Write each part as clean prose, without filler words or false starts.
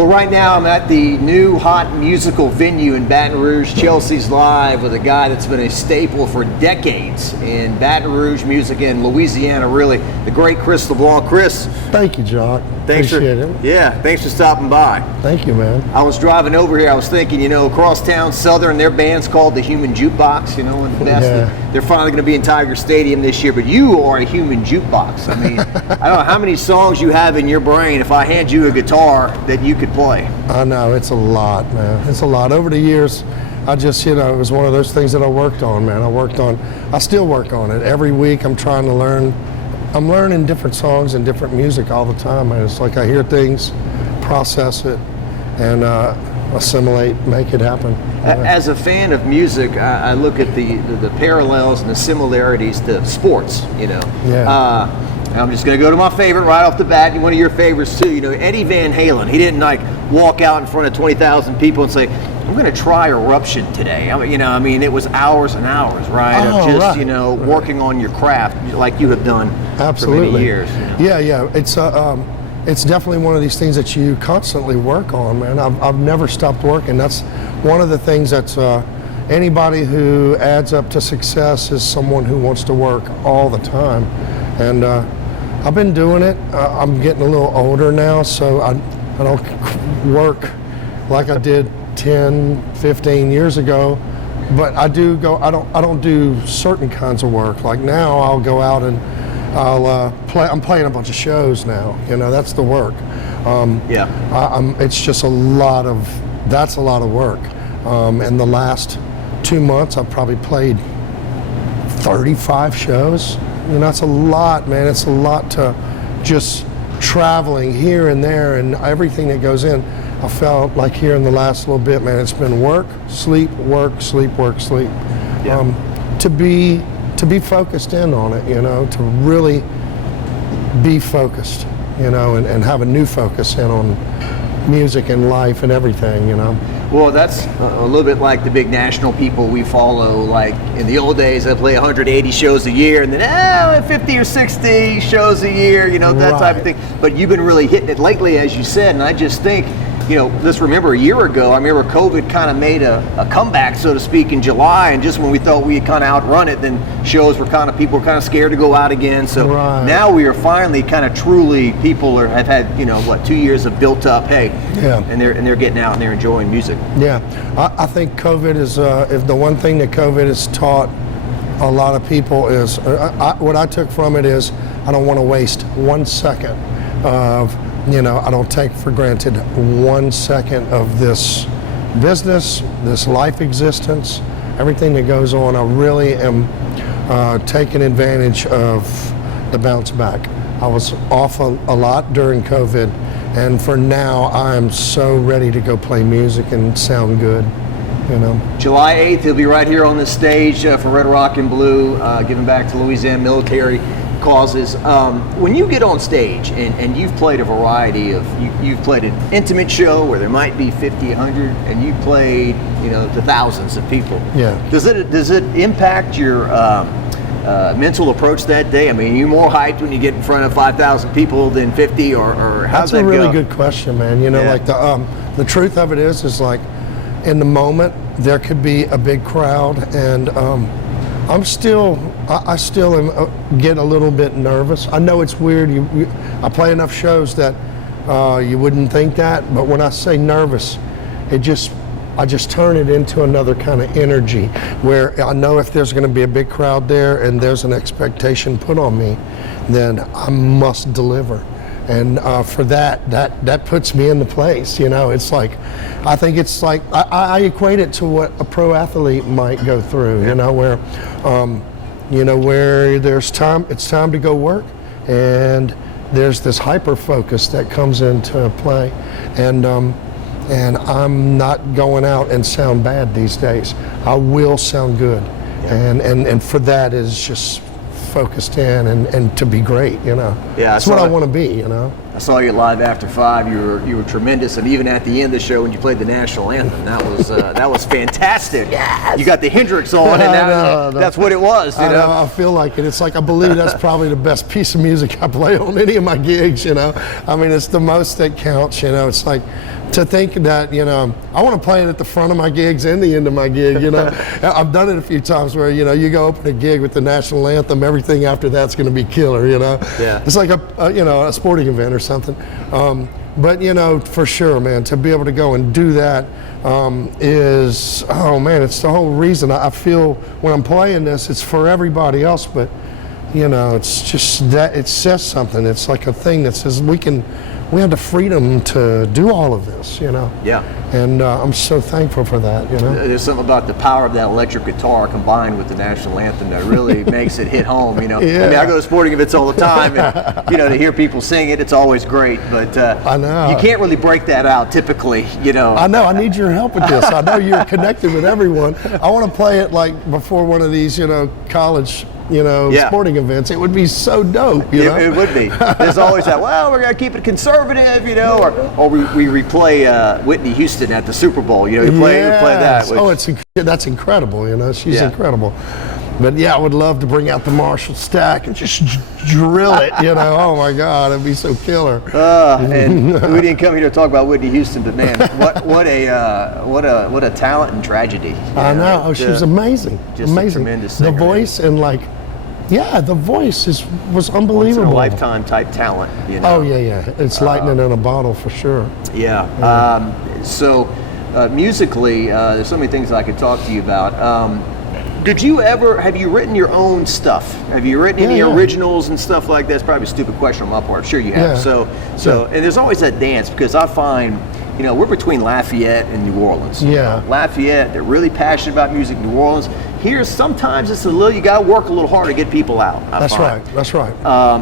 Well, right now I'm at the new hot musical venue in Baton Rouge, Chelsea's Live, with a guy that's been a staple for decades in Baton Rouge music in Louisiana, really, the great Chris LeBlanc. Chris. Thank you, Jock. Appreciate it. Yeah, thanks for stopping by. Thank you, man. I was driving over here, I was thinking, across town, Southern, their band's called the Human Jukebox, and they're finally going to be in Tiger Stadium this year, but you are a human jukebox. I mean, I don't know how many songs you have in your brain if I hand you a guitar that you could play. I know, it's a lot, man. It's a lot. Over the years, I just, it was one of those things that I worked on, man. I still work on it. Every week I'm trying to learn. I'm learning different songs and different music all the time, man. It's like I hear things, process it, and assimilate, make it happen. As a fan of music, I look at the parallels and the similarities to sports, Yeah. I'm just going to go to my favorite right off the bat, one of your favorites too. Eddie Van Halen, he didn't walk out in front of 20,000 people and say, I'm going to try Eruption today. I mean, it was hours and hours, right? Oh, of just, right. Working on your craft like you have done Absolutely. for many years. Yeah. It's definitely one of these things that you constantly work on, man. I've never stopped working. That's one of the things that's anybody who adds up to success is someone who wants to work all the time. And I've been doing it. I'm getting a little older now, so I don't work like I did 10, 15 years ago, but I do go. I don't do certain kinds of work. Like now, I'll go out and I'll play. I'm playing a bunch of shows now. That's the work. It's just that's a lot of work. In the last 2 months, I've probably played 35 shows. That's a lot, man. It's a lot to just traveling here and there and everything that goes in. I felt like here in the last little bit, man, it's been work, sleep, work, sleep, work, sleep. Yeah. To be focused in on it, to really be focused, and have a new focus in on music and life and everything, Well, that's a little bit like the big national people we follow. Like in the old days, they play 180 shows a year, and then 50 or 60 shows a year, that type of thing. But you've been really hitting it lately, as you said, and I just think, let's remember a year ago, I remember COVID kind of made a comeback, so to speak, in July, and just when we thought we had kind of outrun it, then shows were people were kind of scared to go out again. So now we are finally kind of truly, people have had, 2 years of built up, and they're getting out and they're enjoying music. Yeah, I think COVID is, if the one thing that COVID has taught a lot of people is, what I took from it is, I don't want to waste 1 second of, I don't take for granted 1 second of this business, this life existence, everything that goes on. I really am taking advantage of the bounce back. I was off a lot during COVID, and for now, I'm so ready to go play music and sound good. July 8th, he'll be right here on the stage for Red, Rock, and Blue, giving back to Louisiana military causes. When you get on stage and you've played a variety of, you've played an intimate show where there might be 50, 100, and you played, to thousands of people. Yeah. Does it impact your mental approach that day? I mean, are you more hyped when you get in front of 5,000 people than 50, or how's that go? That's a really good question, man. Like the truth of it is like in the moment there could be a big crowd, and I still get a little bit nervous. I know it's weird. I play enough shows that you wouldn't think that, but when I say nervous, I just turn it into another kind of energy where I know if there's going to be a big crowd there and there's an expectation put on me, then I must deliver. And for that puts me in the place. It's like, I think it's like, I equate it to what a pro athlete might go through, where, where there's time, it's time to go work, and there's this hyper focus that comes into play. And I'm not going out and sound bad these days. I will sound good. And for that is just focused in and to be great, Yeah, that's what I want to be, I saw you live after 5. You were tremendous, and even at the end of the show when you played the national anthem, that was fantastic. Yes. You got the Hendrix on, and that's what it was. You know? I feel like it. It's like I believe that's probably the best piece of music I play on any of my gigs. You know, I mean, it's the most that counts. You know, it's like to think that, you know, I want to play it at the front of my gigs and the end of my gig. You know, I've done it a few times where, you know, you go open a gig with the national anthem, everything after that's going to be killer. You know, yeah. It's like a sporting event or something. But you know, for sure, man, to be able to go and do that is, oh man, it's the whole reason I feel when I'm playing this. It's for everybody else, but you know, it's just that it says something. It's like a thing that says we have the freedom to do all of this, you know. Yeah. And I'm so thankful for that, you know. There's something about the power of that electric guitar combined with the national anthem that really makes it hit home, you know. Yeah. I mean, I go to sporting events all the time, and, you know, to hear people sing it, it's always great. But I know. You can't really break that out typically, you know. I know. I need your help with this. I know you're connected with everyone. I want to play it like before one of these, you know, college, you know, sporting events. It would be so dope, you know? It would be. There's always that, well, we're going to keep it conservative, you know, or we replay Whitney Houston at the Super Bowl, you know, we play that. Which, that's incredible, you know, she's incredible. But yeah, I would love to bring out the Marshall stack and just drill it, you know. Oh my God, it'd be so killer. And we didn't come here to talk about Whitney Houston, but man, what a talent and tragedy. I know. Oh, she was amazing. Just amazing. A tremendous singer. The voice and like, yeah, the voice was unbelievable. Once in a lifetime type talent, you know. Oh yeah. It's lightning in a bottle for sure. Yeah. So musically, there's so many things I could talk to you about. Have you written your own stuff? Have you written any originals and stuff like that? It's probably a stupid question on my part. I'm sure you have. Yeah. And there's always that dance because I find, you know, we're between Lafayette and New Orleans. Yeah. Lafayette, they're really passionate about music. New Orleans, here sometimes it's you got to work a little hard to get people out. That's right.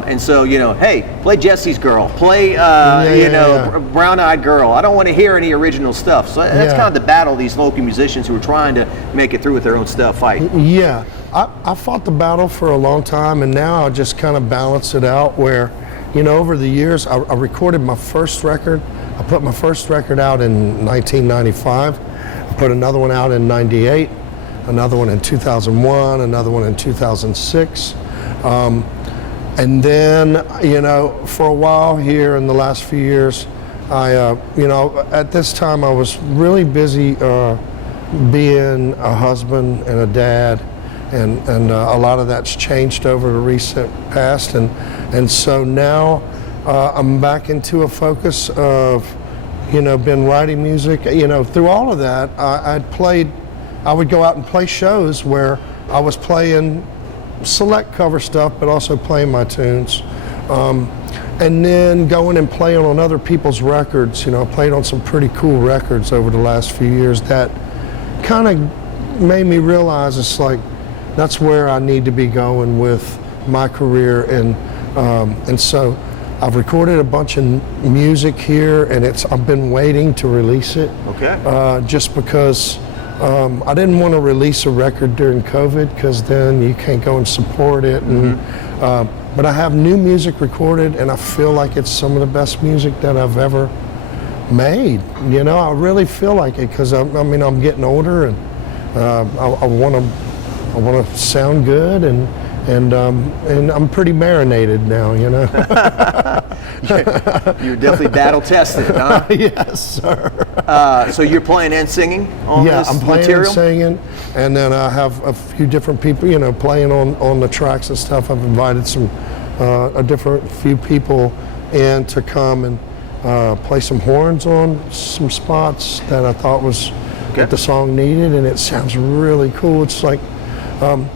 And so, you know, hey, play Jesse's Girl, play, Brown Eyed Girl. I don't want to hear any original stuff. So that's kind of the battle these local musicians who are trying to make it through with their own stuff fight. Yeah, I fought the battle for a long time, and now I just kind of balance it out where, you know, over the years, I recorded my first record. I put my first record out in 1995. I put another one out in 98. Another one in 2001, another one in 2006. And then, you know, for a while here in the last few years, you know, at this time I was really busy being a husband and a dad, and a lot of that's changed over the recent past. And so now I'm back into a focus of, you know, been writing music. You know, through all of that, I would go out and play shows where I was playing select cover stuff, but also playing my tunes. And then going and playing on other people's records. You know, I played on some pretty cool records over the last few years that kind of made me realize it's like, that's where I need to be going with my career. And so I've recorded a bunch of music here, and I've been waiting to release it. Okay. Just because I didn't want to release a record during COVID because then you can't go and support it. And, but I have new music recorded, and I feel like it's some of the best music that I've ever made. You know, I really feel like it because I'm getting older, and I want to sound good, and I'm pretty marinated now, you know. You're definitely battle tested, huh? Yes, sir. So you're playing and singing on this I'm playing material? and singing, and then I have a few different people, you know, playing on the tracks and stuff. I've invited a few people in to come and play some horns on some spots that I thought was what the song needed, and it sounds really cool. It's like, I'm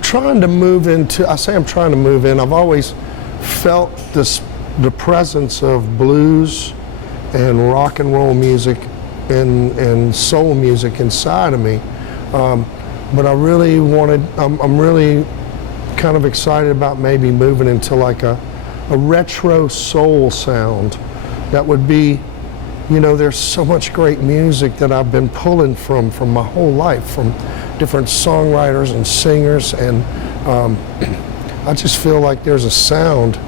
trying to move into, I've always felt the presence of blues and rock and roll music and soul music inside of me. But I really I'm really kind of excited about maybe moving into like a retro soul sound that would be, you know, there's so much great music that I've been pulling from my whole life, from different songwriters and singers, and I just feel like there's a sound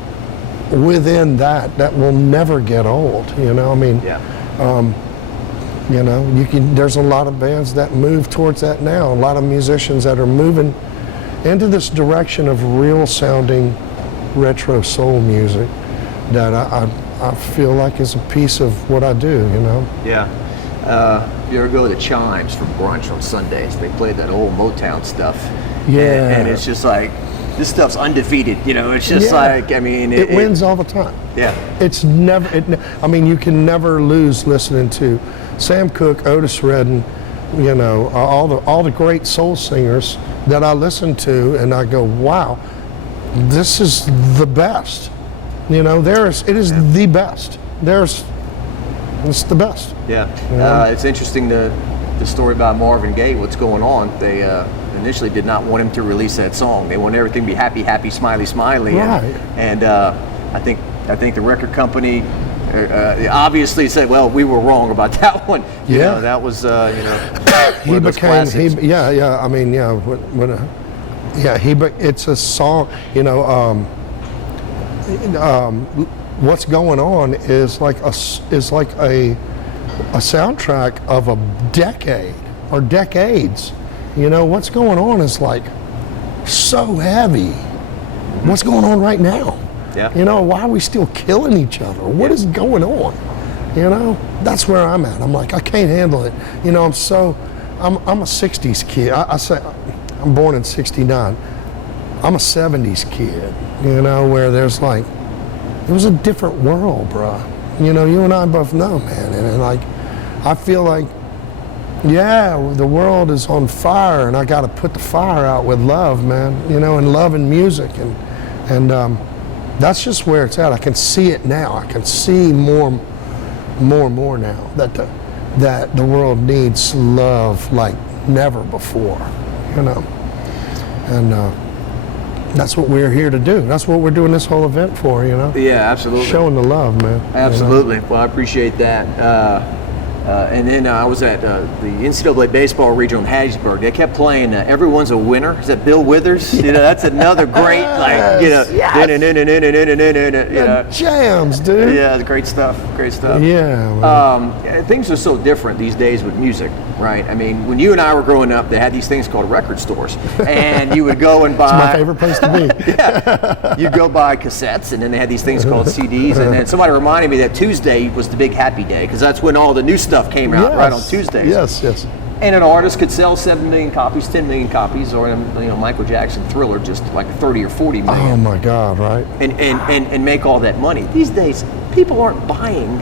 within that will never get old. You know, I mean, you know, there's a lot of bands that move towards that now. A lot of musicians that are moving into this direction of real sounding retro soul music that I feel like is a piece of what I do, you know? Yeah. You ever go to Chimes for brunch on Sundays? They play that old Motown stuff. Yeah. And it's just like, this stuff's undefeated, you know? It's just like, I mean... It wins all the time. Yeah. It's never, I mean, you can never lose listening to Sam Cooke, Otis Redding, you know, all the great soul singers that I listen to, and I go, wow, this is the best. You know, it is the best. It's the best. Yeah. It's interesting the story about Marvin Gaye, what's going on. They initially did not want him to release that song. They wanted everything to be happy, happy, smiley, smiley. Right. And I think the record company obviously said, well, we were wrong about that one. You know, that was, you know, he became, I mean, it's a song, you know, what's going on is like a soundtrack of a decade or decades. You know, what's going on is like so heavy. What's going on right now? Yeah. You know, why are we still killing each other? What is going on? You know, that's where I'm at. I'm like, I can't handle it. You know, I'm a 60s kid. I say, I'm born in 69. I'm a 70s kid, you know, where there's like, it was a different world, bro. You know, you and I both know, man. And like, I feel like, the world is on fire, and I got to put the fire out with love, man. You know, and love and music, and that's just where it's at. I can see it now. I can see more and more now that the world needs love like never before, you know. And that's what we're here to do. That's what we're doing this whole event for, you know. Yeah, absolutely. Showing the love, man. Absolutely. You know? Well, I appreciate that. And then I was at the NCAA baseball regional in Hattiesburg. They kept playing "Everyone's a Winner." Is that Bill Withers? You know, that's another great, like, you know, jams, dude. Yeah, great stuff. Great stuff. Yeah. Things are so different these days with music, right? I mean, when you and I were growing up, they had these things called record stores, and you would go and buy. It's my favorite place to be. Yeah, you'd go buy cassettes, and then they had these things called CDs, and then somebody reminded me that Tuesday was the big happy day because that's when all the new stuff came out, right on Tuesdays. Yes. And an artist could sell 7 million copies, 10 million copies, or, you know, Michael Jackson Thriller just like 30 or 40 million. Oh my God, right? And make all that money. These days, people aren't buying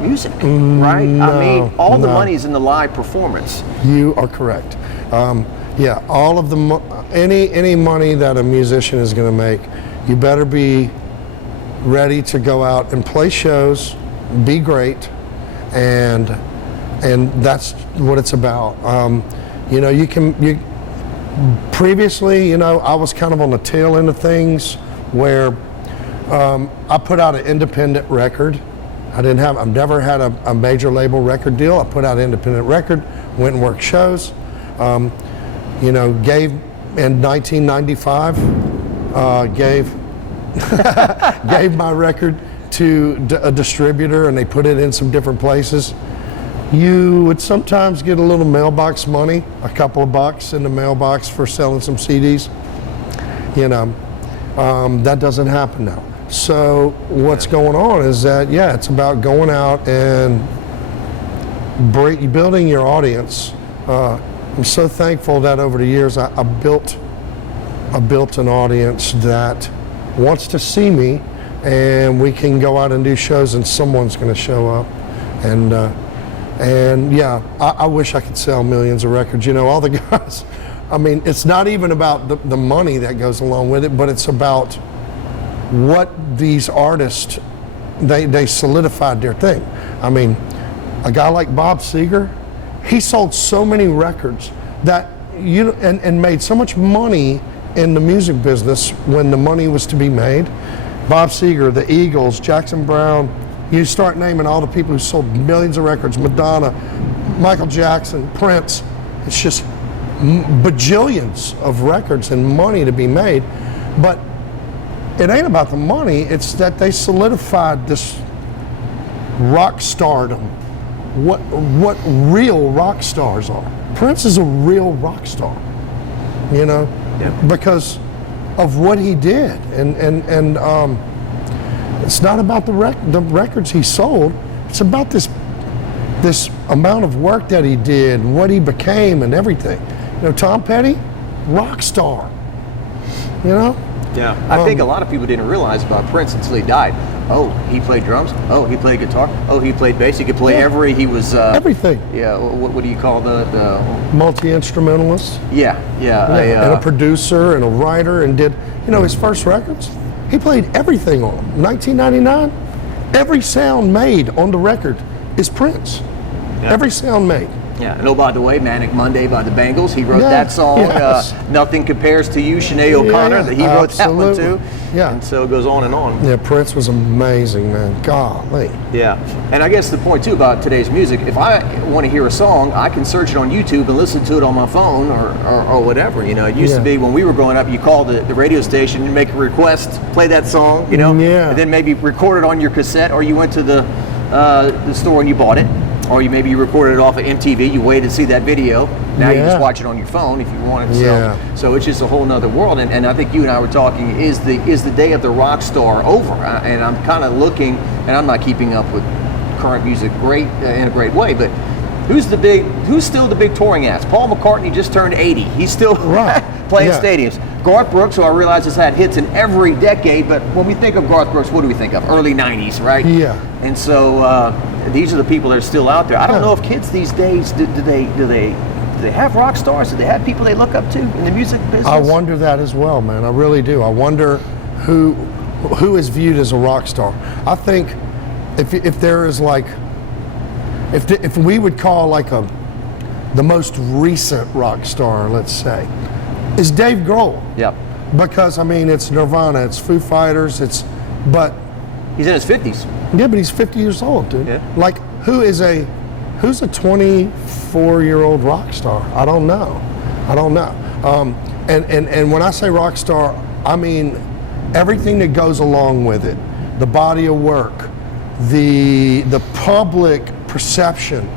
music, right? I mean, all the money is in the live performance. You are correct. All of the any money that a musician is going to make, you better be ready to go out and play shows, be great, and that's what it's about. You know, previously, you know, I was kind of on the tail end of things where I put out an independent record. I've never had a major label record deal. I put out an independent record, went and worked shows. You know, gave in 1995, gave my record to a distributor, and they put it in some different places. You would sometimes get a little mailbox money, a couple of bucks in the mailbox for selling some CDs. You know, that doesn't happen now. So what's going on is that, it's about going out and building your audience. I'm so thankful that over the years I built an audience that wants to see me, and we can go out and do shows, and someone's going to show up. And I wish I could sell millions of records. You know, all the guys, I mean, it's not even about the money that goes along with it, but it's about what these artists, they solidified their thing. I mean, a guy like Bob Seger, he sold so many records that and made so much money in the music business when the money was to be made. Bob Seger, the Eagles, Jackson Browne, you start naming all the people who sold millions of records, Madonna, Michael Jackson, Prince. It's just bajillions of records and money to be made. But it ain't about the money. It's that they solidified this rock stardom. What real rock stars are. Prince is a real rock star, because of what he did, and it's not about the records he sold. It's about this amount of work that he did, and what he became, and everything. Tom Petty, rock star. Yeah, I think a lot of people didn't realize about Prince until he died. Oh, he played drums. Oh, he played guitar. Oh, he played bass. He could play everything. Yeah, what do you call the multi-instrumentalist? Yeah. And a producer and a writer, and did his first records. He played everything on them. 1999, every sound made on the record is Prince. Yeah. Every sound made. Yeah, and by the way, Manic Monday by the Bangles, he wrote that song. Yes. Nothing Compares to You, Sinead O'Connor, that he wrote that one too. Yeah. And so it goes on and on. Yeah, Prince was amazing, man. Golly. Yeah, and I guess the point too about today's music, if I want to hear a song, I can search it on YouTube and listen to it on my phone or whatever. It used to be when we were growing up, you called the radio station, you make a request, play that song, and then maybe record it on your cassette, or you went to the store and you bought it. Or you recorded it off of MTV, you waited to see that video. Now you just watch it on your phone if you wanted to. So it's just a whole nother world. And I think you and I were talking, is the day of the rock star over? And I'm kind of looking, and I'm not keeping up with current music in a great way, but who's still the big touring acts? Paul McCartney just turned 80. He's still playing stadiums. Garth Brooks, who I realize has had hits in every decade, but when we think of Garth Brooks, what do we think of? Early 90s, right? Yeah. And so these are the people that are still out there. I don't know if kids these days, do they have rock stars? Do they have people they look up to in the music business? I wonder that as well, man. I really do. I wonder who is viewed as a rock star. I think if there is if we would call the most recent rock star, let's say, is Dave Grohl. Yep. Because it's Nirvana, it's Foo Fighters, but he's in his 50s. Yeah, but he's 50 years old, dude. Yeah. Who's a 24-year-old rock star? I don't know. And when I say rock star, I mean everything that goes along with it. The body of work, the public perception,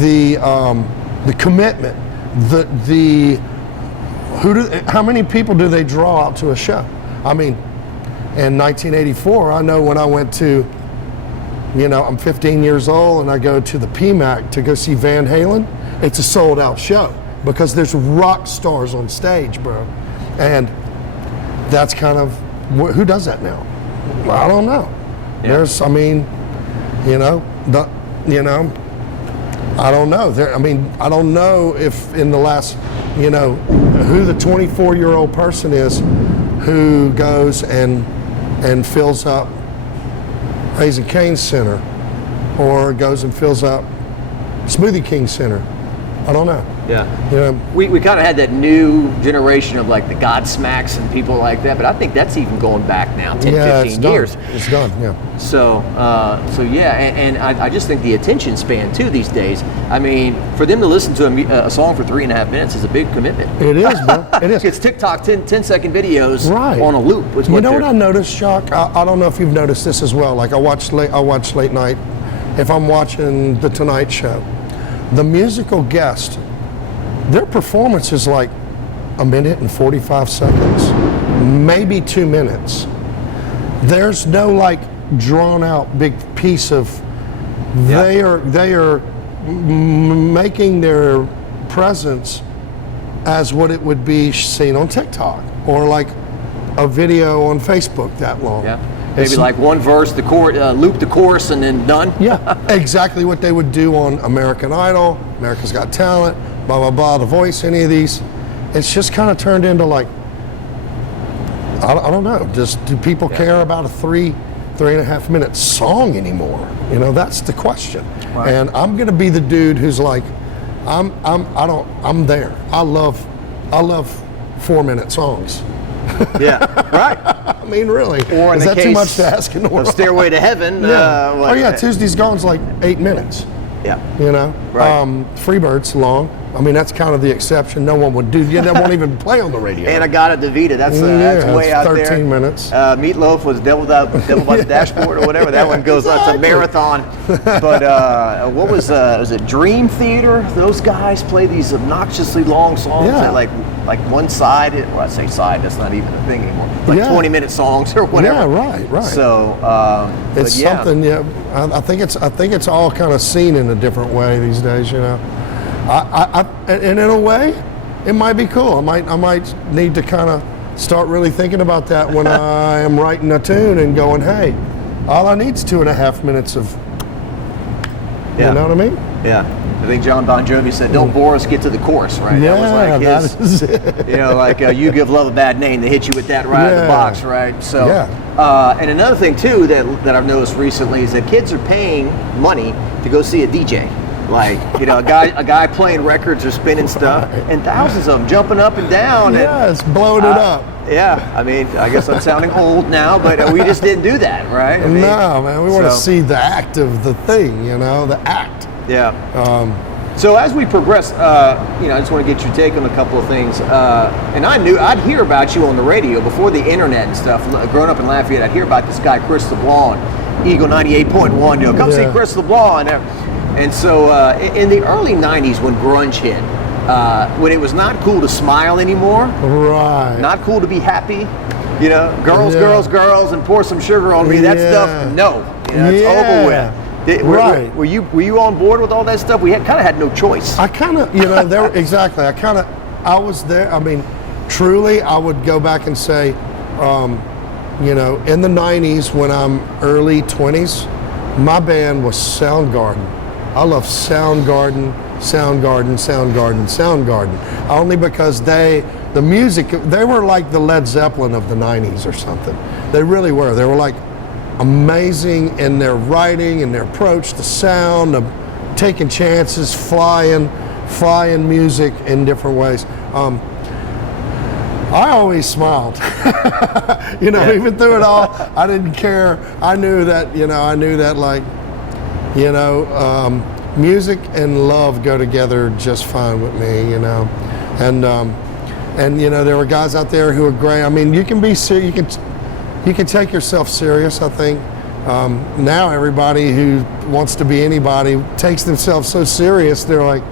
the commitment, how many people do they draw out to a show? In 1984, I know when I went to, I'm 15 years old and I go to the PMAC to go see Van Halen, it's a sold out show because there's rock stars on stage, bro. And that's kind of, who does that now? I don't know. Yeah. I don't know. I don't know if in the last, who the 24-year-old person is who goes and fills up Raising Cane Center or goes and fills up Smoothie King Center. I don't know. Yeah. We kind of had that new generation of the Godsmacks and people like that, but I think that's even going back now 10, 15 years. It's done, yeah. So yeah, and I just think the attention span too these days, for them to listen to a song for 3.5 minutes is a big commitment. It is, bro. It is. It's TikTok 10-second videos right. on a loop. You know what I noticed, Jacques? I don't know if you've noticed this as well. I watch late night. If I'm watching The Tonight Show, the musical guest, their performance is 1 minute and 45 seconds, maybe 2 minutes. There's no drawn out big piece of. They are making their presence as what it would be seen on TikTok or a video on Facebook that long. Yeah. Maybe one verse, the chorus, loop the chorus, and then done. Yeah, exactly what they would do on American Idol, America's Got Talent, blah, blah, blah, The Voice, any of these. It's just kind of turned into I don't know, just do people care about a 3.5 minute song anymore? That's the question. Right. And I'm going to be the dude who's I'm there. I love 4-minute songs. Yeah, right. Really. Or is that too much to ask in the world? Stairway to Heaven. Yeah. Tuesday's Gone's 8 minutes. Yeah. Right. Freebird's long. I mean, that's kind of the exception. No one would do. That won't even play on the radio. And I got a DeVita. That's way out 13 there. 13 minutes. Meatloaf was Devil by the Dashboard or whatever. That one goes. That's a marathon. But what was it Dream Theater? Those guys play these obnoxiously long songs that like one side. Well, I say side. That's not even a thing anymore. Like 20-minute songs or whatever. Yeah, right. So it's something. Yeah, I think it's all kind of seen in a different way these days. You know. And in a way, it might be cool. I might need to kind of start really thinking about that when I am writing a tune and going, hey, all I need is 2.5 minutes of, you know what I mean? Yeah. I think John Bon Jovi said, "Don't bore us, get to the chorus." Right? Yeah, that was like his. That is you know, like "You Give Love a Bad Name." They hit you with that right out of the box, right? So, and another thing too that I've noticed recently is that kids are paying money to go see a DJ. Like, you know, a guy playing records or spinning stuff, and thousands of them jumping up and down. It's blowing it up. Yeah, I mean, I guess I'm sounding old now, but we just didn't do that, right? I mean, no, man, we want to see the act of the thing, you know, the act. Yeah. So as we progress, you know, I just want to get your take on a couple of things. And I'd hear about you on the radio before the internet and stuff. Growing up in Lafayette, I'd hear about this guy, Chris LeBlanc, Eagle 98.1, you know, come see Chris LeBlanc. And so in the early 90s when grunge hit, when it was not cool to smile anymore, not cool to be happy, you know, girls, and pour some sugar on me, that stuff, no, you know, it's over with. Were you on board with all that stuff? We kind of had no choice. I kind of, you know, exactly. I was there. I mean, truly, I would go back and say, you know, in the 90s when I'm early 20s, my band was Soundgarden. I love Soundgarden, only because the music, they were like the Led Zeppelin of the 90s or something. They really were. They were like amazing in their writing and their approach to sound, of taking chances, flying music in different ways. I always smiled, you know, even through it all, I didn't care. I knew that like, you know, music and love go together just fine with me, you know, and you know, there were guys out there who were great. I mean, you can be serious, you can take yourself serious. I think now everybody who wants to be anybody takes themselves so serious. They're like,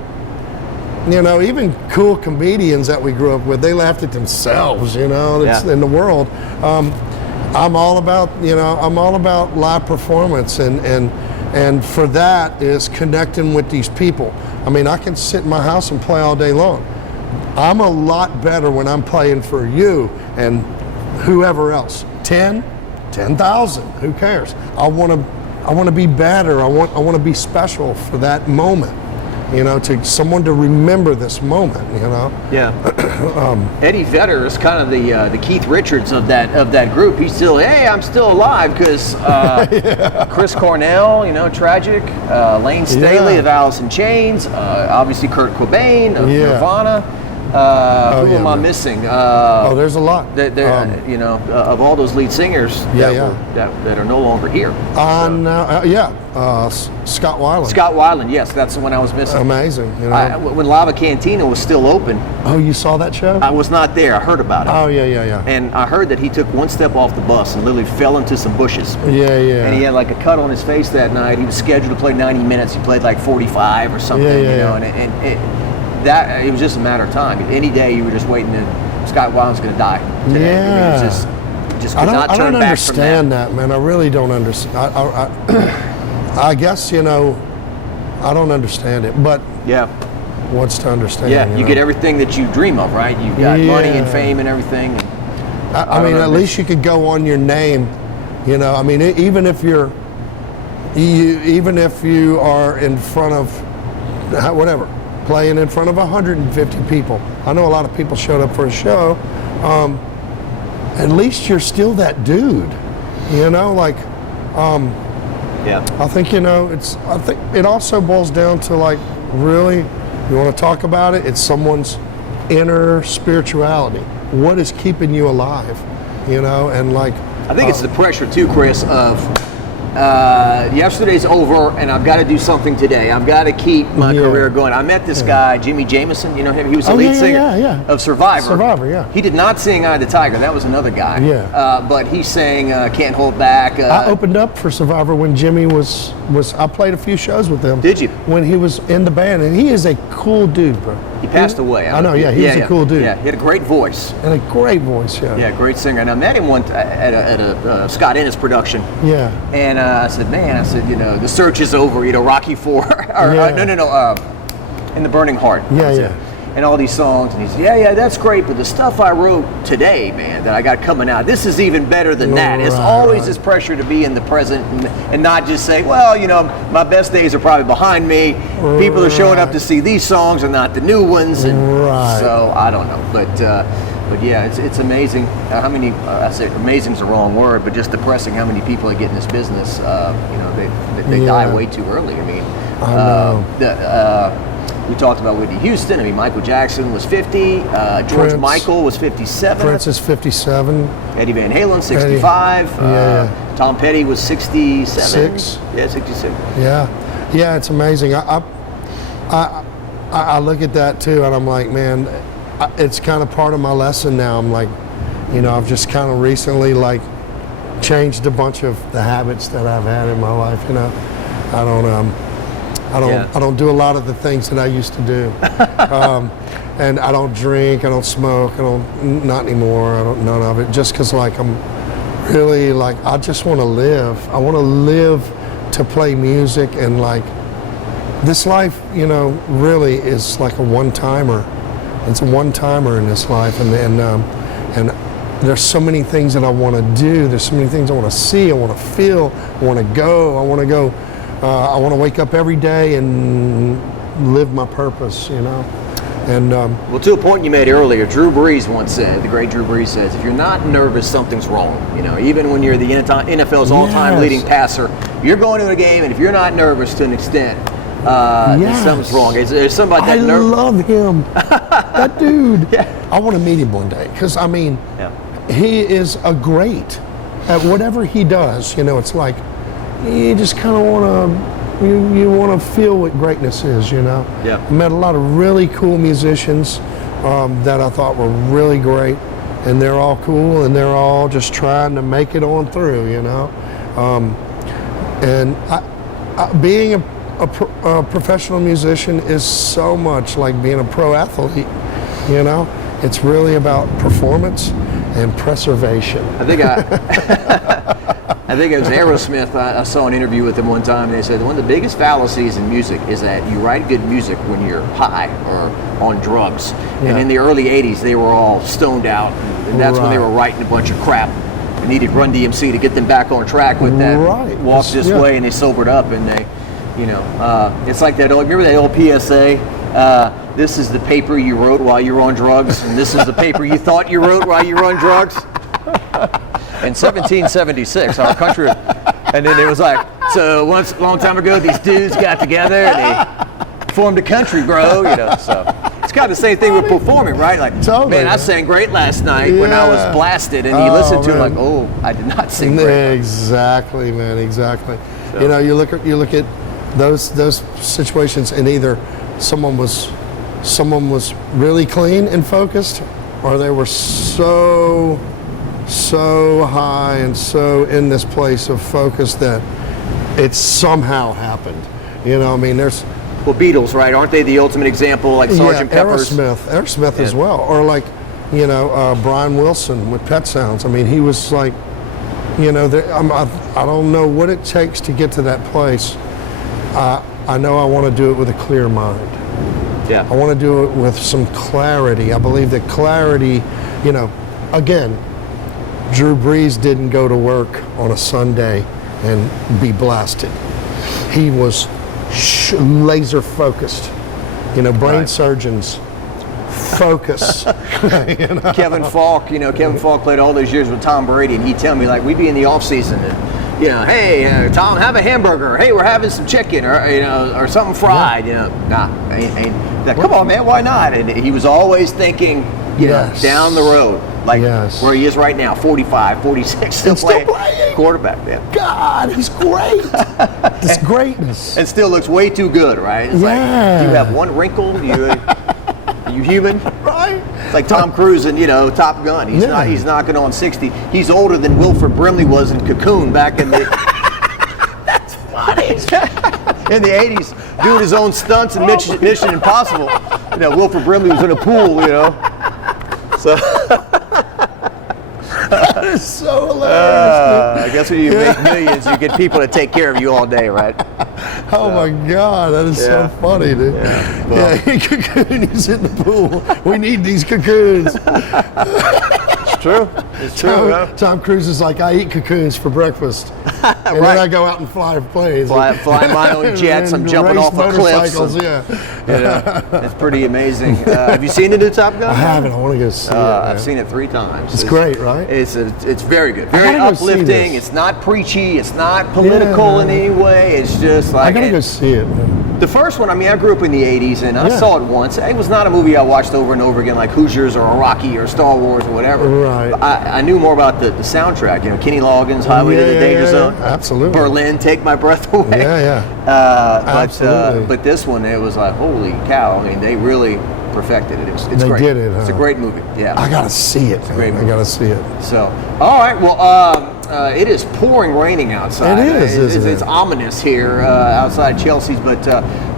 you know, even cool comedians that we grew up with, they laughed at themselves, you know, in the world. I'm all about live performance, and for that is connecting with these people. I mean, I can sit in my house and play all day long. I'm a lot better when I'm playing for you and whoever else. 10,000, who cares? I want to be better. I want to be special for that moment. You know, to someone to remember this moment, you know. Yeah. Eddie Vedder is kind of the Keith Richards of that group. He's still, hey, I'm still alive because Chris Cornell, you know, tragic. Lane Staley of Alice in Chains. Obviously Kurt Cobain of Nirvana. Who am I missing? There's a lot. You know, of all those lead singers that are no longer here. Scott Weiland. Scott Weiland, yes, that's the one I was missing. Amazing. You know? When Lava Cantina was still open. Oh, you saw that show? I was not there. I heard about it. Oh, yeah. And I heard that he took one step off the bus and literally fell into some bushes. Yeah. And he had like a cut on his face that night. He was scheduled to play 90 minutes. He played like 45 or something. You know, and it was just a matter of time. Any day you were just waiting Scott Weiland's going to die today. Yeah. I mean, just could not turn back from that. I don't understand that, man. I really don't understand. I guess, you know, I don't understand it, but what's to understand? Yeah, you get everything that you dream of, right? You got money and fame and everything. I mean, at least you could go on your name, you know. I mean, even if you are in front of whatever, playing in front of 150 people. I know a lot of people showed up for a show. At least you're still that dude, you know, like. I think, you know, I think it also boils down to, like, really, you want to talk about it, it's someone's inner spirituality. What is keeping you alive, you know, and like. I think it's the pressure too, Chris, of yesterday's over, and I've got to do something today. I've got to keep my career going. I met this guy, Jimmy Jameson. You know him? He was the lead singer of Survivor. Survivor, yeah. He did not sing "Eye of the Tiger." That was another guy. Yeah. But he sang "Can't Hold Back." I opened up for Survivor when Jimmy was. I played a few shows with him. Did you? When he was in the band, and he is a cool dude, bro. He passed away. I know. Yeah, he was a cool dude. Yeah, he had a great voice. And a great voice. Yeah. Yeah, great singer. And I met him at a Scott Ennis production. Yeah. And I said, man, you know, the search is over. You know, Rocky IV. In the Burning Heart. Yeah. And all these songs, and he said, yeah, that's great, but the stuff I wrote today, man, that I got coming out, this is even better than that. It's always this pressure to be in the present and not just say, well, you know, my best days are probably behind me. People are showing up to see these songs and not the new ones, and so I don't know, but yeah, it's amazing how many. I say amazing is the wrong word, but just depressing how many people that get in this business. You know, they die way too early. I mean, we talked about Whitney Houston. I mean, Michael Jackson was 50. George Michael was 57. Prince is 57. Eddie Van Halen, 65. Tom Petty was 67. 6. Yeah, 66. Yeah, it's amazing. I look at that too, and I'm like, man, it's kind of part of my lesson now. I'm like, you know, I've just kind of recently like changed a bunch of the habits that I've had in my life. You know, I don't do a lot of the things that I used to do, and I don't drink, I don't smoke, not anymore. I don't none of it, just because like I'm really like I just want to live. I want to live to play music, and like this life, you know, really is like a one-timer. It's a one-timer in this life, and there's so many things that I want to do. There's so many things I want to see. I want to feel. I want to go. I want to wake up every day and live my purpose, you know. And well, to a point you made earlier, Drew Brees once said, the great Drew Brees says, if you're not nervous, something's wrong. You know, even when you're the NFL's all-time leading passer, you're going to a game, and if you're not nervous to an extent, something's wrong. There's something about that I love him. That dude. I want to meet him one day, because I mean, he is a great at whatever he does. You know, it's like you just kind of want to, you want to feel what greatness is. You know. Yeah. I met a lot of really cool musicians that I thought were really great, and they're all cool, and they're all just trying to make it on through. You know, and being a professional musician is so much like being a pro athlete. You know, it's really about performance and preservation. I think it was Aerosmith. I saw an interview with them one time, and they said one of the biggest fallacies in music is that you write good music when you're high or on drugs. And in the early 80s, they were all stoned out, and that's when they were writing a bunch of crap. They needed Run DMC to get them back on track with that Walk This Way, and they sobered up, and they, you know, it's like that old, remember that old PSA? This is the paper you wrote while you were on drugs, and this is the paper you thought you wrote while you were on drugs. In 1776, our country, and then it was like, so once a long time ago, these dudes got together and they formed a country, bro. You know, so it's kind of the same thing with performing, right? Like, man, I sang great last night when I was blasted, and you listen to it like, oh, I did not sing great. Exactly, man, exactly. So. You know, you look at those situations, and either someone was really clean and focused, or they were so high and so in this place of focus that it somehow happened. You know, I mean, there's Beatles, right? Aren't they the ultimate example? Like Sgt. Pepper's, Aerosmith as well, or like, you know, Brian Wilson with Pet Sounds. I mean, he was like, you know, I don't know what it takes to get to that place. I know I want to do it with a clear mind. Yeah. I want to do it with some clarity. I believe that clarity, you know, again, Drew Brees didn't go to work on a Sunday and be blasted. He was laser focused. You know, brain surgeons focus. You know? Kevin Falk played all those years with Tom Brady, and he'd tell me, like, we'd be in the off season and, you know, hey, Tom, have a hamburger. Hey, we're having some chicken, or, you know, or something fried. You know, nah, come on, man, why not? And he was always thinking, you know, down the road. like Yes. where he is right now, 45, 46, still playing quarterback, man. God, he's great. This greatness. And still looks way too good, right? It's like, do you have one wrinkle? Are you human? Right. It's like Tom Cruise in, Top Gun. He's knocking on 60. He's older than Wilford Brimley was in Cocoon back in the That's funny. in the 80s, doing his own stunts and Mission Impossible. Wilford Brimley was in a pool, So That is so hilarious. I guess when you make millions, you get people to take care of you all day, right? Oh my God, that is so funny, dude. Well, Cocoon is in the pool. We need these cocoons. it's true. It's true. Tom Cruise is like, I eat cocoons for breakfast. And then I go out and fly planes. Fly my own jets. I'm jumping race off of cliffs. Yeah. It's pretty amazing. Have you seen the new Top Gun? I haven't. I want to go see it. I've seen it 3 times. It's great, right? It's very good. Very gotta go see uplifting. this. It's not preachy. It's not political in any way. It's just like I gotta go see it, man. the first one. I mean, I grew up in the '80s and I saw it once. It was not a movie I watched over and over again, like Hoosiers or Rocky or Star Wars or whatever. Right. But I knew more about the soundtrack. Kenny Loggins, Highway to the Danger Zone. Absolutely. Berlin, Take My Breath Away. Absolutely. But this one, it was like, holy cow! I mean, they really perfected it. It's They great. did it, It's a huh? great movie. Yeah. I gotta see it. great I movie. gotta see it. So, all right. Well, it is pouring raining outside. It is, isn't It's it? ominous here outside Chelsea's. But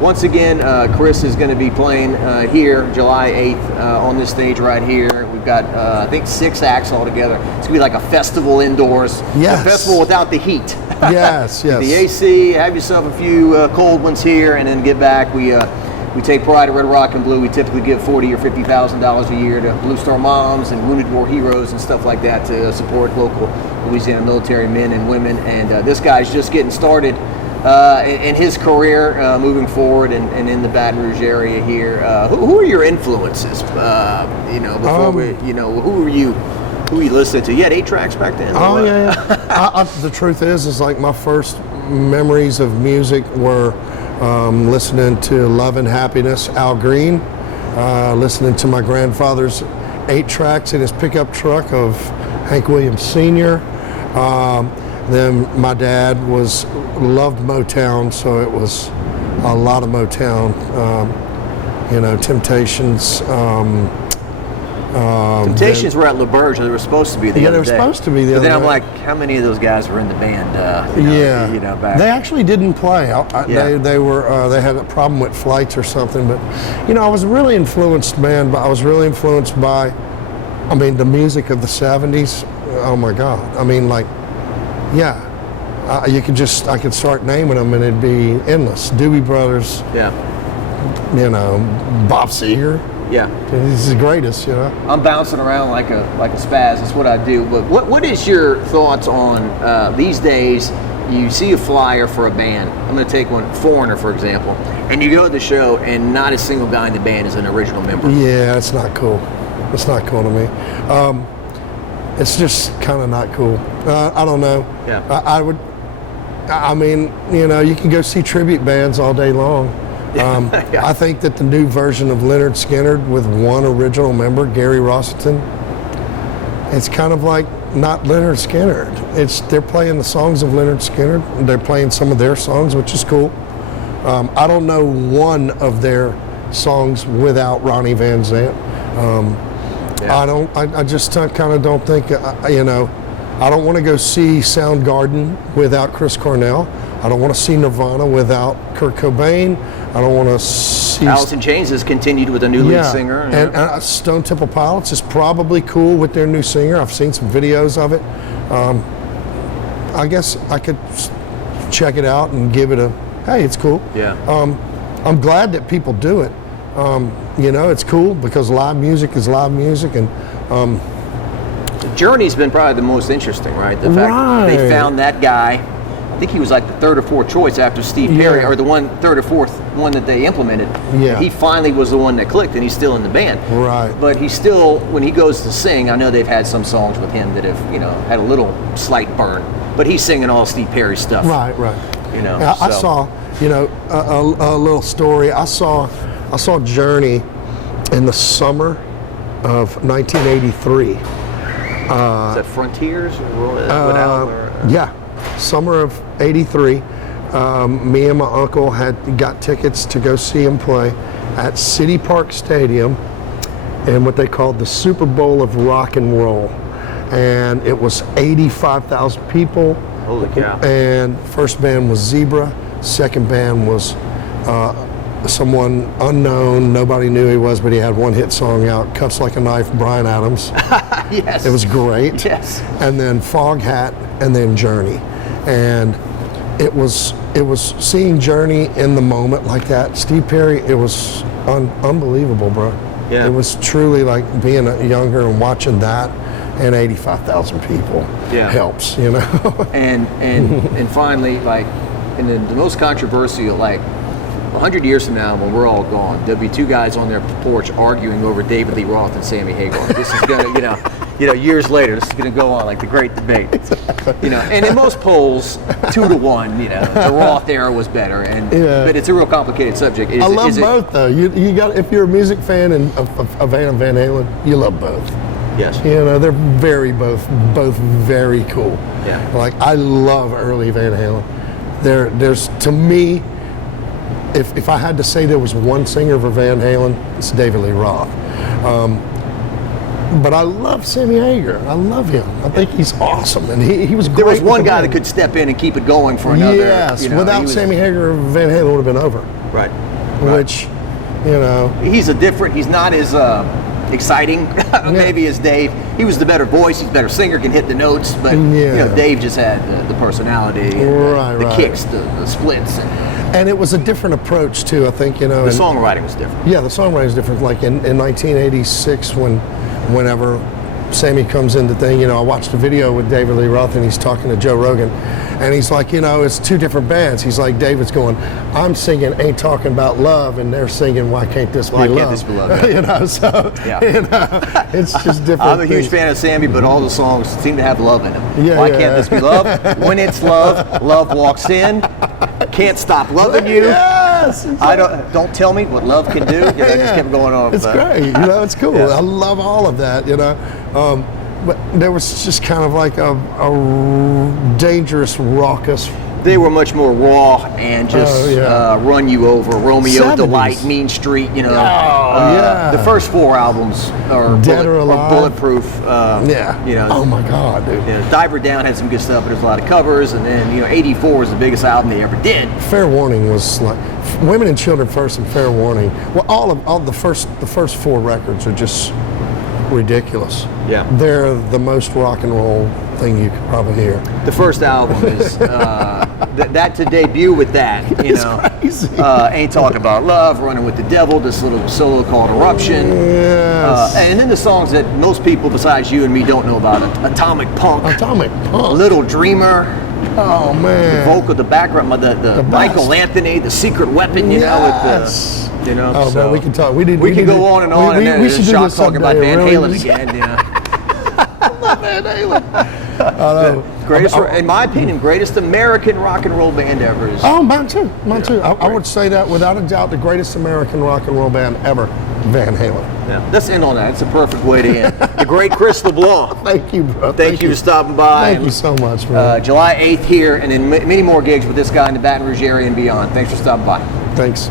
once again, Chris is going to be playing here July 8th on this stage right here. We've got, I think, 6 acts altogether. It's going to be like a festival indoors. Yes. A festival without the heat. Yes, yes. The AC, have yourself a few cold ones here, and then get back. We take pride at Red Rock and Blue. We typically give $40,000 or $50,000 a year to Blue Star moms and Wounded War heroes and stuff like that to support local Louisiana military men and women. And this guy's just getting started in his career moving forward and in the Baton Rouge area here. Who are your influences? Before who are you? Who you listening to? You had 8 tracks back then? Oh, yeah. The truth is like my first memories of music were listening to Love and Happiness, Al Green, listening to my grandfather's 8 tracks in his pickup truck of Hank Williams Sr. Then my dad loved Motown, so it was a lot of Motown. Temptations. Temptations were at LeBlanc. They were supposed to be the other day. They were supposed to be the But other then I'm day. like, how many of those guys were in the band? Back. They actually didn't play. They had a problem with flights or something. But I was really influenced, man. But I was really influenced by, the music of the '70s. Oh my God! I could start naming them, and it'd be endless. Doobie Brothers. Yeah. Bob Seger. Yeah. He's the greatest, I'm bouncing around like a spaz. That's what I do. But what is your thoughts on these days? You see a flyer for a band. I'm going to take one, Foreigner, for example, and you go to the show, and not a single guy in the band is an original member. Yeah, it's not cool. It's not cool to me. It's just kind of not cool. I don't know. Yeah. You can go see tribute bands all day long. Yeah. I think that the new version of Lynyrd Skynyrd with one original member, Gary Rossington, it's kind of like not Lynyrd Skynyrd. They're playing the songs of Lynyrd Skynyrd. They're playing some of their songs, which is cool. I don't know one of their songs without Ronnie Van Zant. I just kind of don't think, I don't want to go see Soundgarden without Chris Cornell. I don't want to see Nirvana without Kurt Cobain. I don't want to see... Alice in Chains has continued with a new lead singer. And Stone Temple Pilots is probably cool with their new singer. I've seen some videos of it. I guess I could check it out and give it a, hey, it's cool. Yeah. I'm glad that people do it. It's cool because live music is live music, and Journey's been probably the most interesting, right? The fact they found that guy. I think he was like the 3rd or 4th choice after Steve Perry, or the 3rd or 4th one that they implemented. Yeah. He finally was the one that clicked, and he's still in the band. Right. But he still, when he goes to sing, I know they've had some songs with him that have, had a little slight burn. But he's singing all Steve Perry stuff. Right. I saw, a little story. I saw Journey in the summer of 1983. Is that Frontiers? Or what album? Yeah, summer of '83. Me and my uncle had got tickets to go see him play at City Park Stadium in what they called the Super Bowl of Rock and Roll. And it was 85,000 people. Holy cow. And first band was Zebra, second band was someone unknown, nobody knew who he was, but he had one hit song out, Cuts Like a Knife, Bryan Adams. Yes. It was great. Yes. And then Foghat, and then Journey. And it was seeing Journey in the moment like that. Steve Perry, it was unbelievable, bro. Yeah. It was truly like being younger and watching that, and 85,000 people helps, you know. and finally, like, and then the most controversial, like, 100 years from now, when we're all gone, there'll be two guys on their porch arguing over David Lee Roth and Sammy Hagar. This is gonna, years later, this is gonna go on like the great debate. And in most polls, 2-1, the Roth era was better. But it's a real complicated subject. I love both, though. You got, if you're a music fan of Van Halen, you love both. Yes. They're both very cool. Yeah. Like, I love early Van Halen. There's to me, if I had to say there was one singer for Van Halen, it's David Lee Roth. But I love Sammy Hagar. I love him. I think he's awesome, and he was great. There was one guy that could step in and keep it going for another. Yes, without Sammy Hagar, Van Halen would have been over. Right. Which, he's not as exciting maybe as Dave. He was the better voice, he's a better singer, can hit the notes, but Dave just had the personality, the kicks, the splits. And it was a different approach too, I think, The songwriting was different. Yeah, the songwriting was different. Like in 1986, whenever Sammy comes into thing, I watched a video with David Lee Roth, and he's talking to Joe Rogan, and he's like, it's two different bands. He's like, David's going, I'm singing Ain't Talking About Love, and they're singing Why Can't This Be Love? Can't This Be Love? It's just different. I'm a huge fan of Sammy, but all the songs seem to have love in them. Yeah, Why Can't This Be Love? When it's love, love walks in. Can't Stop Loving You. Yes. Exactly. Don't tell me what love can do. I just kept going on. It's great. It's cool. Yeah. I love all of that. But there was just kind of like a dangerous, raucous. They were much more raw and just run you over. Romeo, 70s. Delight, Mean Street. The first 4 albums are Dead or Alive, Bulletproof. Oh my God, dude. Diver Down had some good stuff, but there's a lot of covers. And then '84 was the biggest album they ever did. Fair Warning was like Women and Children First and Fair Warning. Well, all the first 4 records are just ridiculous. Yeah. They're the most rock and roll thing you could probably hear. The first album is that to debut with that, Crazy. Ain't Talking About Love, Running with the Devil, this little solo called Eruption. Yes. And then the songs that most people besides you and me don't know about, Atomic Punk, Little Dreamer. Oh man. The vocal, the background, the Michael Anthony, The Secret Weapon, Yes. Oh man, we can talk. We can go on and on, and we should do this talking about someday, Van really. Halen again. Van Halen. Greatest, in my opinion, greatest American rock and roll band ever. Oh, mine too. I would say that without a doubt, the greatest American rock and roll band ever, Van Halen. Yeah, let's end on that. It's a perfect way to end. The great Chris LeBlanc. Thank you, bro. Thank you for stopping by. Thank you so much, man. July 8th here, and then many more gigs with this guy in the Baton Rouge area and beyond. Thanks for stopping by. Thanks.